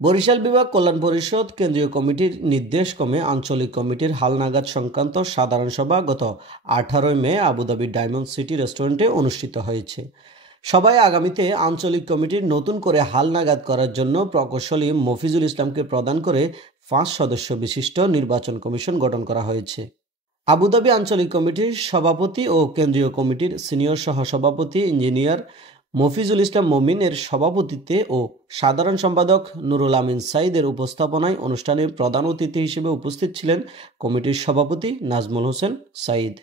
বরিশাল বিভাগ কল্যাণ পরিষদ কেন্দ্রীয় কমিটির নির্দেশক্রমে আঞ্চলিক কমিটির হালনাগাদ সংক্রান্ত সাধারণ সভা গত 18 মে আবুধাবির ডায়মন্ড সিটি রেস্টুরেন্টে অনুষ্ঠিত হয়েছে। সভায় আগামীতে আঞ্চলিক কমিটির নতুন করে হালনাগাদ করার জন্য প্রকৌশলী মফিজুল ইসলামকে প্রদান করে 5 সদস্য বিশিষ্ট নির্বাচন কমিশন গঠন করা হয়েছে। আবুধাবি আঞ্চলিক কমিটির সভাপতি ও কেন্দ্রীয় কমিটির সিনিয়র সহসভাপতি ইঞ্জিনিয়ার মফিজুল ইসলাম মমিনের সভাপতিত্বে ও সাধারণ সম্পাদক নুরুল আমিন সাইদের উপস্থাপনায় অনুষ্ঠানে প্রধান অতিথি হিসেবে উপস্থিত ছিলেন কমিটির সভাপতি নাজমুল হোসেন সাইদ।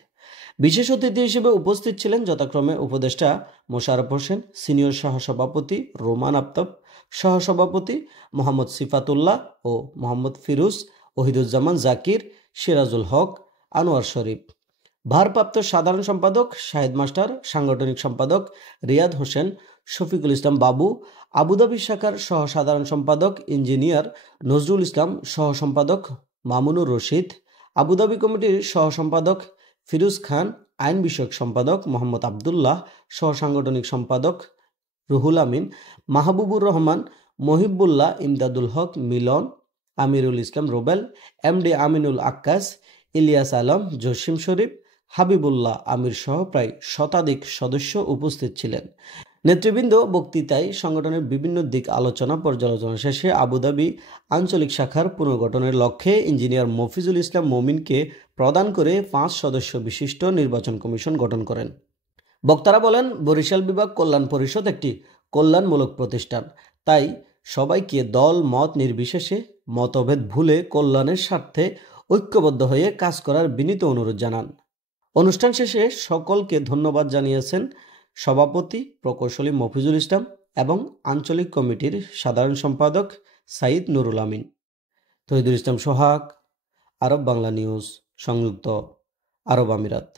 বিশেষ অতিথি হিসেবে উপস্থিত ছিলেন যথাক্রমে উপদেষ্টা মোশাররফ হোসেন, সিনিয়র সহসভাপতি রোমান আফতাব, সহসভাপতি মোহাম্মদ সিফাতুল্লাহ ও মোহাম্মদ ফিরুজ, ওহিদুজ্জামান জাকির, সিরাজুল হক, আনোয়ার শরীফ, ভারপ্রাপ্ত সাধারণ সম্পাদক শাহেদ মাস্টার, সাংগঠনিক সম্পাদক রিয়াদ হোসেন, শফিকুল ইসলাম বাবু, আবুধাবি শাখার সহ সাধারণ সম্পাদক ইঞ্জিনিয়ার নজরুল ইসলাম, সহ সম্পাদক মামুনুর রশিদ, আবুধাবি কমিটির সহ সম্পাদক ফিরোজ খান, আইন বিষয়ক সম্পাদক মোহাম্মদ আবদুল্লাহ, সহ সাংগঠনিক সম্পাদক রুহুল আমিন, মাহবুবুর রহমান, মহিবুল্লাহ, ইমদাদুল হক মিলন, আমিরুল ইসলাম রুবেল, এমডি আমিনুল আক্কাস, ইলিয়াস আলম, জসিম শরীফ, হাবিবুল্লাহ আমির সহ প্রায় শতাধিক সদস্য উপস্থিত ছিলেন। নেতৃবৃন্দ বক্তৃতায় সংগঠনের বিভিন্ন দিক আলোচনা পর্যালোচনা শেষে আবুধাবি আঞ্চলিক শাখার পুনর্গঠনের লক্ষ্যে ইঞ্জিনিয়ার মফিজুল ইসলাম মমিনকে প্রদান করে 5 সদস্য বিশিষ্ট নির্বাচন কমিশন গঠন করেন। বক্তারা বলেন, বরিশাল বিভাগ কল্যাণ পরিষদ একটি কল্যাণমূলক প্রতিষ্ঠান, তাই সবাইকে দল মত নির্বিশেষে মতভেদ ভুলে কল্যাণের স্বার্থে ঐক্যবদ্ধ হয়ে কাজ করার বিনীত অনুরোধ জানান। অনুষ্ঠান শেষে সকলকে ধন্যবাদ জানিয়েছেন সভাপতি প্রকৌশলী মফিজুল ইসলাম এবং আঞ্চলিক কমিটির সাধারণ সম্পাদক সাইদ নুরুল আমিন। তহিদুল ইসলাম সোহাগ, আরব বাংলা নিউজ, সংযুক্ত আরব আমিরাত।